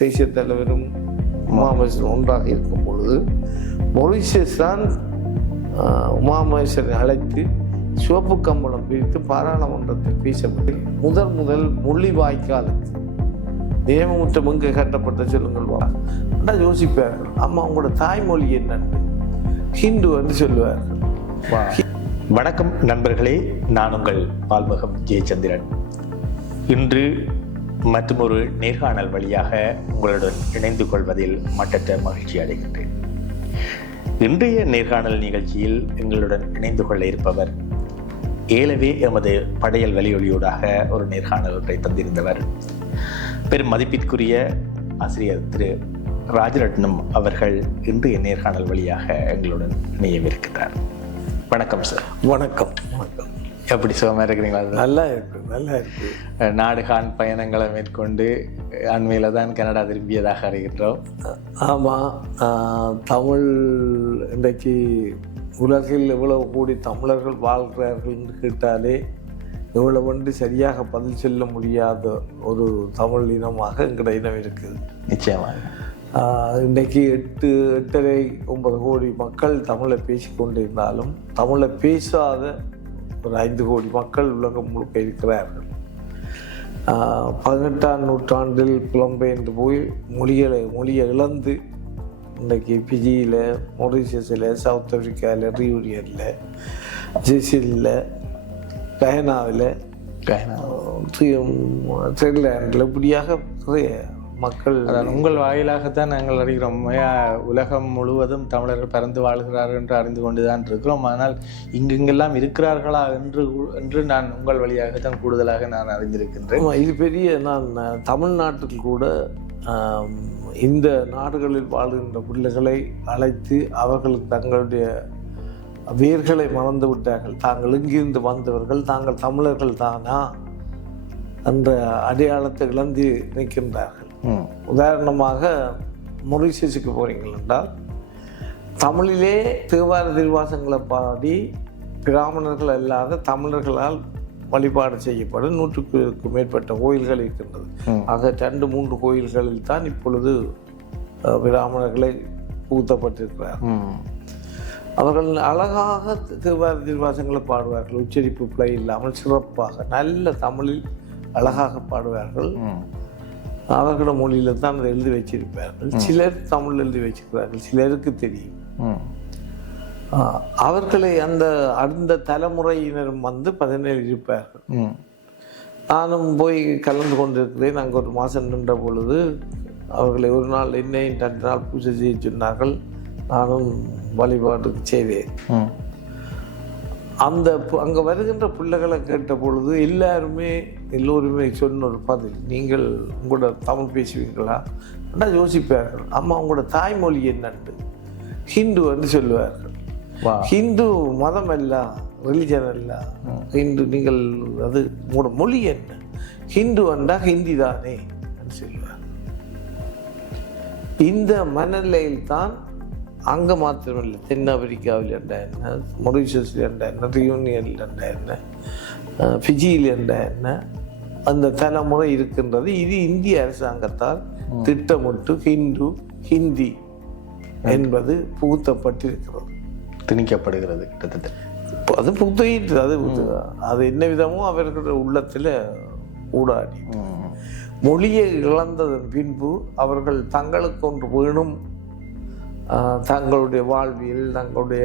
தேசிய தலைவரும் உமாமேஸ்வரன் ஒன்றாக இருக்கும் பொழுது மொரிஷியஸ் தான் உமாமேஸ்வரனை அழைத்து சிவப்பு கம்பளம் பிரித்து பாராளுமன்றத்தில் பேசப்பட்டு முதல் முள்ளிவாய்க்காலத்து நியமமுற்றம் எங்கே கட்டப்பட்ட சொல்லுங்கள் யோசிப்பார்கள். அம்மா உங்களோட தாய்மொழி என்னன்னு ஹிந்து என்று சொல்லுவார்கள். வணக்கம் நண்பர்களே, நான் உங்கள் பால்முகம் ஜெயச்சந்திரன். இன்று மற்றொரு நேர்காணல் வழியாக உங்களுடன் இணைந்து கொள்வதில் மட்டற்ற மகிழ்ச்சி அடைகின்றேன். இன்றைய நேர்காணல் நிகழ்ச்சியில் எங்களுடன் இணைந்து கொள்ள இருப்பவர் ஏலவே எமது படையல் வலியொலியூடாக ஒரு நேர்காணல் ஒன்றை தந்திருந்தவர் பெரும் மதிப்பிற்குரிய ஆசிரியர் திரு ராஜரட்னம் அவர்கள் இன்றைய நேர்காணல் வழியாக எங்களுடன் இணையவிருக்கிறார். வணக்கம் சார். வணக்கம். வணக்கம். எப்படி சுகமாக இருக்கிறீங்களா? நல்லா இருக்கு. நாடுகான் பயணங்களை மேற்கொண்டு அண்மையில் தான் கனடா திரும்பியதாக அறிகின்றோம். ஆமாம், தமிழ் இன்றைக்கு உலகில் எவ்வளவு கூடி தமிழர்கள் வாழ்கிறார்கள் என்று கேட்டாலே எவ்வளவு சரியாக பதில் சொல்ல முடியாத ஒரு தமிழ் இனமாக எங்களோட இனம் இருக்குது. நிச்சயமாக இன்றைக்கு 8.5-9 கோடி மக்கள் தமிழை பேசிக்கொண்டிருந்தாலும் தமிழை பேசாத ஒரு 5 கோடி மக்கள் உலகம் முழுக்க இருக்கிறார்கள். 18ஆம் நூற்றாண்டில் புலம்பெயர்ந்து போய் மொழியை இழந்து இன்றைக்கு பிஜியில், மொரிஷியஸில், சவுத் ஆப்பிரிக்காவில், ரியூனியனில், ஜெசிலில், கயனாவில், ஸ்ரீலாண்டில் இப்படியாக நிறைய மக்கள். உங்கள் வாயிலாகத்தான் நாங்கள் அறிகிறோம். உலகம் முழுவதும் தமிழர்கள் பறந்து வாழ்கிறார்கள் என்று அறிந்து கொண்டுதான் இருக்கிறோம். ஆனால் இங்கெல்லாம் இருக்கிறார்களா என்று நான் உங்கள் வழியாகத்தான் கூடுதலாக நான் அறிந்திருக்கின்றேன். இது பெரிய நான் தமிழ்நாட்டில் கூட இந்த நாடுகளில் வாழ்கின்ற பிள்ளைகளை அழைத்து அவர்களுக்கு தங்களுடைய வேர்களை மறந்து விட்டார்கள், தாங்கள் இங்கிருந்து வந்தவர்கள், தாங்கள் தமிழர்கள் தானா என்ற அடையாளத்தை இழந்து நிற்கின்றார்கள். உதாரணமாக மொரிஷியஸுக்கு போறீங்கள் என்றால் தமிழிலே தேவார திருவாசங்களை பாடி பிராமணர்கள் அல்லாத தமிழர்களால் வழிபாடு செய்யப்படும் 100க்கும் மேற்பட்ட கோயில்கள் இருக்கின்றது. ஆக 2-3 கோயில்களில் தான் இப்பொழுது பிராமணர்களை புகுத்தப்பட்டிருக்கிறார். அவர்கள் அழகாக தேவார திருவாசங்களை பாடுவார்கள், உச்சரிப்பு பிழை இல்லாமல் சிறப்பாக நல்ல தமிழில் அழகாக பாடுவார்கள். அவர்களோட மொழியில தான் அதை எழுதி வச்சிருப்பார்கள். சிலர் தமிழ் எழுதி வச்சிருக்கிறார்கள், சிலருக்கு தெரியும். அவர்களை அந்த தலைமுறையினரும் 17 இருப்பார்கள். நானும் போய் கலந்து கொண்டிருக்கிறேன். அங்கே ஒரு மாதம் நின்ற பொழுது அவர்களை ஒரு நாள் என்னையும் 2 நாள் பூஜை செய்ய சொன்னார்கள். நானும் வழிபாட்டுக்கு செய்தேன். அங்கே வருகின்ற பிள்ளைகளை கேட்ட பொழுது எல்லோருமே சொன்ன ஒரு பதில், நீங்கள் உங்களோட தமிழ் பேசுவீங்களா என்றால் யோசிப்பார்கள். அம்மா உங்களோட தாய்மொழி என்னன்னு ஹிந்து என்று சொல்லுவார்கள். ஹிந்து மதம் அல்ல, ரிலிஜன் அல்ல. ஹிந்து நீங்கள் அது உங்களோட மொழி என்ன? ஹிந்து என்றால் ஹிந்தி தானே என்று சொல்லுவார். இந்த மனநிலையில் தான் அங்கே மாத்திரமில்லை, தென்னாப்பிரிக்காவில் என்ற என்ன, மொரிஷியஸில் என்ற என்ன, ரியூனியனில் என்ற என்ன, ஃபிஜியில் என்ற என்ன, அந்த தலைமுறை இருக்கின்றது. இது இந்திய அரசாங்கத்தால் திட்டமிட்டு ஹிந்தி என்பது புகுத்தப்பட்டிருக்கிறது, திணிக்கப்படுகிறது. கிட்டத்தட்ட அது புகுத்திட்டு அது என்ன விதமோ அவர்களுடைய உள்ளத்தில் ஊடாடி மொழியை இழந்ததன் பின்பு அவர்கள் தங்களுக்கு ஒன்று வேணும், தங்களுடைய வாழ்வியல், தங்களுடைய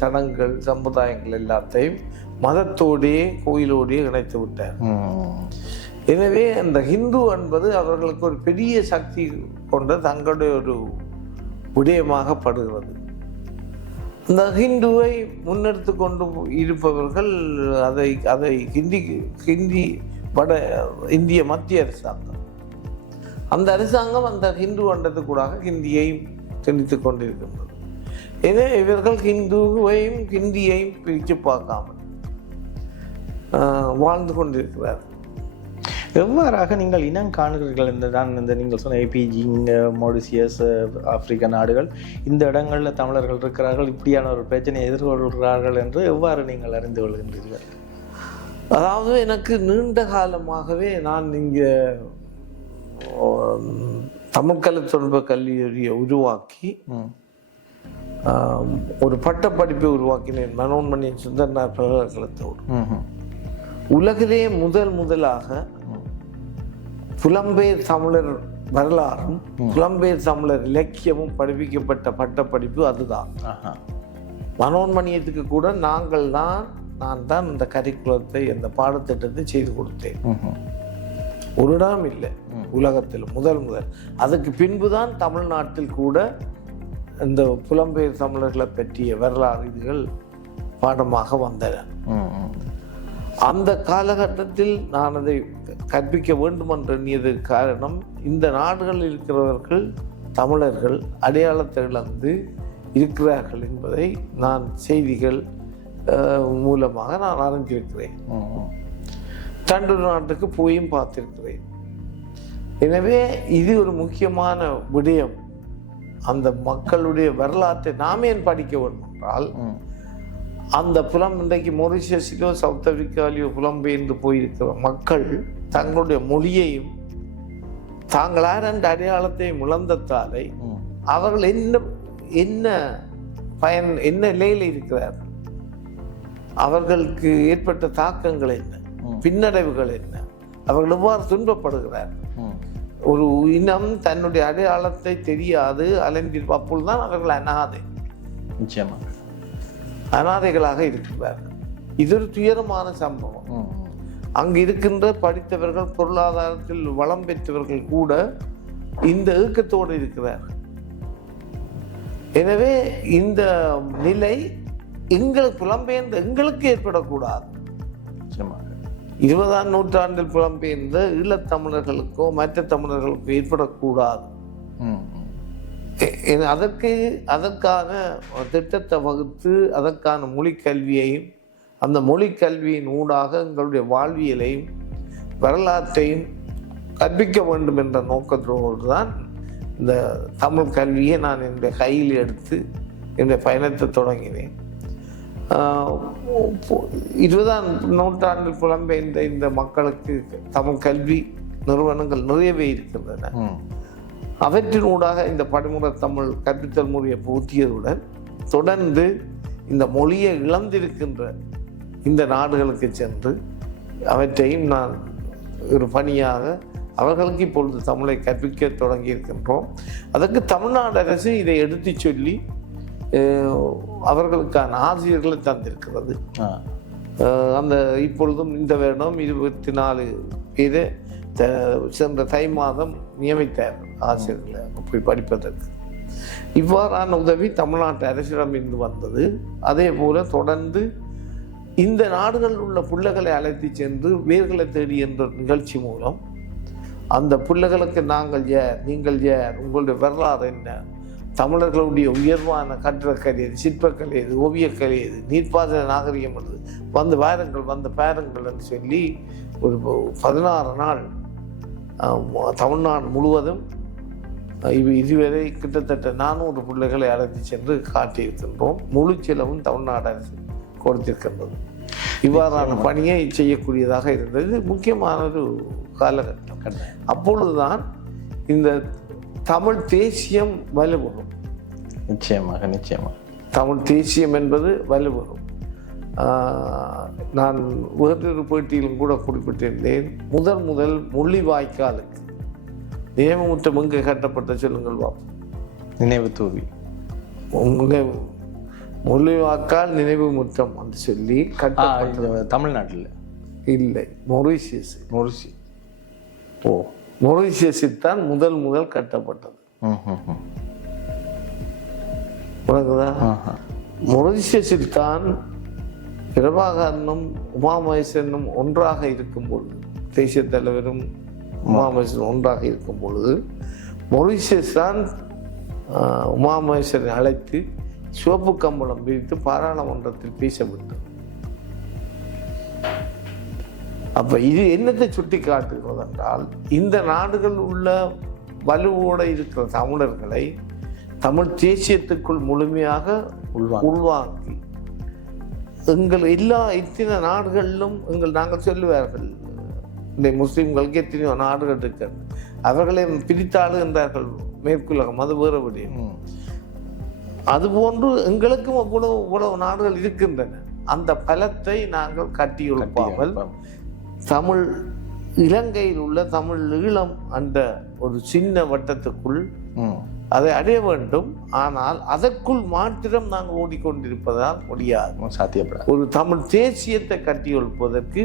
சடங்குகள், சம்பிரதாயங்கள் எல்லாத்தையும் மதத்தோடையே கோயிலோடையே இணைத்து விட்டார். எனவே அந்த ஹிந்து என்பது அவர்களுக்கு ஒரு பெரிய சக்தி கொண்ட தங்களுடைய ஒரு விடயமாகப்படுகிறது. அந்த ஹிந்துவை முன்னெடுத்து கொண்டு இருப்பவர்கள் அதை ஹிந்தி வட இந்திய மத்திய அரசாங்கம், அந்த அரசாங்கம் அந்த ஹிந்து வண்டத்துக்கூடாக ஹிந்தியை திணித்து கொண்டிருக்கின்றது. எனவே இவர்கள் ஹிந்துவையும் ஹிந்தியையும் பிரித்து பார்க்காமல் வாழ்ந்து கொண்டிருக்கிறார்கள். எவ்வாறாக நீங்கள் இனம் காணுகிறீர்கள்? இந்த நீங்கள் சொன்ன ஏபிஜி, மொரிஷியஸ், ஆப்பிரிக்க நாடுகள், இந்த இடங்களில் தமிழர்கள் இருக்கிறார்கள், இப்படியான ஒரு பிரச்சனையை எதிர்கொள்கிறார்கள் என்று எவ்வாறு நீங்கள் அறிந்து கொள்கின்றீர்கள்? அதாவது எனக்கு நீண்ட காலமாகவே நான் இங்கே தமிழ் கலை தொடர்பு கல்லூரியை உருவாக்கி ஒரு பட்டப்படிப்பை உருவாக்கினேன் மனோன்மணியின் சுந்தரனார் பல்கலைக்கழகத்தோடு. உலகிலே முதலாக புலம்பெயர் தமிழர் வரலாறும் புலம்பெயர் தமிழர் இலக்கியமும் படிப்பிக்கப்பட்ட பட்டப்படிப்பு அதுதான். மனோன்மணியத்துக்கு கூட நான் தான் இந்த கரிக்குலத்தை இந்த பாடத்திட்டத்தை செய்து கொடுத்தேன். ஒரு இடம் இல்லை உலகத்தில் முதல் அதுக்கு பின்புதான் தமிழ்நாட்டில் கூட இந்த புலம்பெயர் தமிழர்களை பற்றிய வரலாறு இதுகள் பாடமாக வந்தன. அந்த காலகட்டத்தில் நான் அதை கற்பிக்க வேண்டும் என்று எண்ணியது காரணம், இந்த நாடுகளில் இருக்கிறவர்கள் தமிழர்கள் அடையாளத்தை இழந்து இருக்கிறார்கள் என்பதை நான் செய்திகள் மூலமாக நான் அறிந்திருக்கிறேன். தண்டூர் நாட்டுக்கு போயும் பார்த்திருக்கிறேன். எனவே இது ஒரு முக்கியமான விடயம். அந்த மக்களுடைய வரலாற்றை நாம் ஏன் படிக்க வேண்டும் என்றால், அந்த இன்றைக்கு மொரிஷியஸிலோ சவுத் ஆப்பிரிக்காவிலோ புலம்பெயர்ந்து போயிருக்கிற மக்கள் தங்களுடைய மொழியையும் தாங்களார் என்ற அடையாளத்தையும் இழந்ததாலே அவர்கள் என்ன பயன், என்ன நிலையில் இருக்கிறார்கள், அவர்களுக்கு ஏற்பட்ட தாக்கங்கள் என்ன, பின்னடைவுகள் என்ன, அவர்கள் எவ்வாறு துன்பப்படுகிறார்கள். ஒரு இனம் தன்னுடைய அடையாளத்தை தெரியாது அலைந்திருப்ப, அப்பொழுதுதான் அவர்கள் அனாதைகளாக இருக்கிறார்கள். இது ஒரு துயரமான சம்பவம். அங்கு இருக்கின்ற படித்தவர்கள், பொருளாதாரத்தில் வளம் பெற்றவர்கள் கூட இந்த ஏக்கத்தோடு இருக்கிறார்கள். எனவே இந்த நிலை புலம்பெயர்ந்த எங்களுக்கு ஏற்படக்கூடாது. 20ஆம் நூற்றாண்டில் புலம்பெயர்ந்த ஈழத்தமிழர்களுக்கோ மற்ற தமிழர்களுக்கோ ஏற்படக்கூடாது. அதற்கான திட்டத்தை வகுத்து அதற்கான மொழிக்கல்வியையும் அந்த மொழிக்கல்வியின் ஊடாக எங்களுடைய வாழ்வியலையும் வரலாற்றையும் கற்பிக்க வேண்டும் என்ற நோக்கத்தோடு தான் இந்த தமிழ் கல்வியை நான் என்னுடைய கையில் எடுத்து என்னுடைய பயணத்தை தொடங்கினேன். 20ஆம் நூற்றாண்டில் புலம்பெயர்ந்த இந்த மக்களுக்கு தமிழ் கல்வி நிறுவனங்கள் நிறையவே இருக்கின்றன. அவற்றினூடாக இந்த படிமுறை தமிழ் கற்பித்தல் முறையை புகுத்தியதுடன் தொடர்ந்து இந்த மொழியை இழந்திருக்கின்ற இந்த நாடுகளுக்கு சென்று அவற்றையும் நான் ஒரு பணியாக அவர்களுக்கு இப்பொழுது தமிழை கற்பிக்க தொடங்கி இருக்கின்றோம். அதற்கு தமிழ்நாடு அரசு இதை எடுத்து சொல்லி அவர்களுக்கான ஆசிரியர்களை தந்திருக்கிறது. அந்த இப்பொழுதும் இந்த வருடம் 24 பேரை சென்ற தை மாதம் நியமித்தார் ஆசிரியர்களை போய் படிப்பதற்கு. இவ்வாறான உதவி தமிழ்நாட்டு அரசிடமிருந்து வந்தது. அதே போல தொடர்ந்து இந்த நாடுகளில் உள்ள பிள்ளைகளை அழைத்து சென்று வேர்களை தேடி என்ற நிகழ்ச்சி மூலம் அந்த பிள்ளைகளுக்கு நாங்கள் யார், நீங்கள் யார், உங்களுடைய வரலாறு என்ன, தமிழர்களுடைய உயர்வான கட்டிடக்கலை எது, சிற்பக்கலை எது, ஓவியக்கலை எது, நீர்ப்பாசன நாகரிகம் எது, வந்து பாருங்கள் என்று சொல்லி ஒரு 16 நாள் தமிழ்நாடு முழுவதும் இதுவரை கிட்டத்தட்ட 400 பிள்ளைகளை அழைத்து சென்று காட்டியிருக்கின்றோம். முழு செலவும் தமிழ்நாடு அரசு கொடுத்திருக்கின்றது. இவ்வாறான பணியை செய்யக்கூடியதாக இருந்தது. முக்கியமான ஒரு காலகட்டம். அப்பொழுதுதான் இந்த தமிழ் தேசியம் வலுவரும். நிச்சயமாக தமிழ் தேசியம் என்பது வலுவரும். நான் வேறொரு பேட்டியிலும் கூட குறிப்பிட்டிருந்தேன். முதல் மொழி வாய்க்காலுக்கு நினைவுமுற்றம் எங்கே கட்டப்பட்ட சொல்லுங்கள் பாப்போம். நினைவு தூவி மொழி வாக்கால் நினைவு முற்றம் என்று சொல்லி கட்டப்பட்ட தமிழ்நாட்டில் இல்லை, மொரீஷியஸில் தான் முதல் கட்டப்பட்டது. மொரீஷியஸில் தான் பிரபாகரனும் உமாமகேஸ்வரனும் ஒன்றாக இருக்கும் பொழுது, தேசிய தலைவரும் உமாமகேஸ்வரன் ஒன்றாக இருக்கும் பொழுது மொரீஷியஸ் தான் உமாமகேஸ்வரனை அழைத்து சிவப்பு கம்பளம் விரித்து பாராளுமன்றத்தில் பேசப்பட்டது. அப்ப இது என்னத்தை சுட்டி காட்டுகிறது என்றால், இந்த நாடுகள் உள்ள வலுவோடு இருக்கிற தமிழர்களை தமிழ் தேசியத்துக்குள் முழுமையாக உள்வாங்கி இத்தனை நாடுகளிலும் நாங்கள் சொல்லுவார்கள், இந்த முஸ்லிம்களுக்கு எத்தனையோ நாடுகள் இருக்கிறது, அவர்களை பிரித்தாளுகின்றார்கள் மேற்குலகம், அது வேறு விடயம். அதுபோன்று எங்களுக்கும் இவ்வளவு நாடுகள் இருக்கின்றன. அந்த பலத்தை நாங்கள் கட்டியெழுப்பாமல் தமிழ் இலங்கையில் உள்ள தமிழ் ஈழம் அந்த ஒரு சின்ன வட்டத்துக்குள் அதை அடைய வேண்டும். ஆனால் அதற்குள் மாத்திரம் நாங்கள் ஓடிக்கொண்டிருப்பதால் முடியாது, சாத்தியப்படாது. ஒரு தமிழ் தேசியத்தை கட்டியெழுப்பதற்கு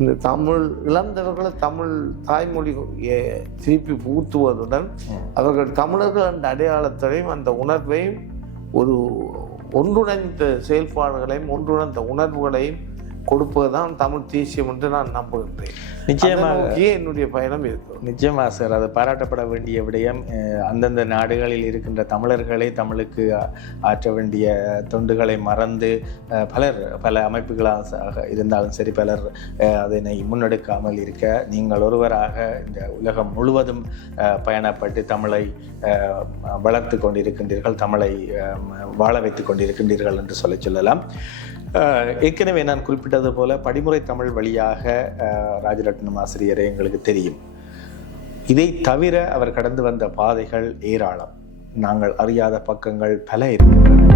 இந்த தமிழ் இழந்தவர்களை தமிழ் தாய்மொழி திருப்பி புகுத்துவதுடன் அவர்கள் தமிழர்கள் அந்த அடையாளத்தையும் அந்த உணர்வையும் ஒரு ஒன்றுணைந்த செயல்பாடுகளையும் ஒன்றுணைந்த உணர்வுகளையும் கொடுப்பதுதான் தமிழ் தேசியம் என்று நான் நம்புகின்றேன். நிச்சயமாக என்னுடைய பயணம் இருக்கும். நிச்சயமாக சார், அது பாராட்டப்பட வேண்டிய விடயம். அந்தந்த நாடுகளில் இருக்கின்ற தமிழர்களை தமிழுக்கு ஆற்ற வேண்டிய தொண்டுகளை மறந்து பல அமைப்புகளாக இருந்தாலும் சரி, பலர் அதனை முன்னெடுக்காமல் இருக்க நீங்கள் ஒருவராக இந்த உலகம் முழுவதும் பயணப்பட்டு தமிழை வளர்த்து கொண்டிருக்கின்றீர்கள், தமிழை வாழ வைத்து கொண்டிருக்கின்றீர்கள் என்று சொல்லலாம். ஏற்கனவே நான் குறிப்பிட்டது போல படிமுறை தமிழ் வழியாக ராஜரட்னம் ஆசிரியரை எங்களுக்கு தெரியும். இதை தவிர அவர் கடந்து வந்த பாதைகள் ஏராளம், நாங்கள் அறியாத பக்கங்கள் பல இருக்கின்றன.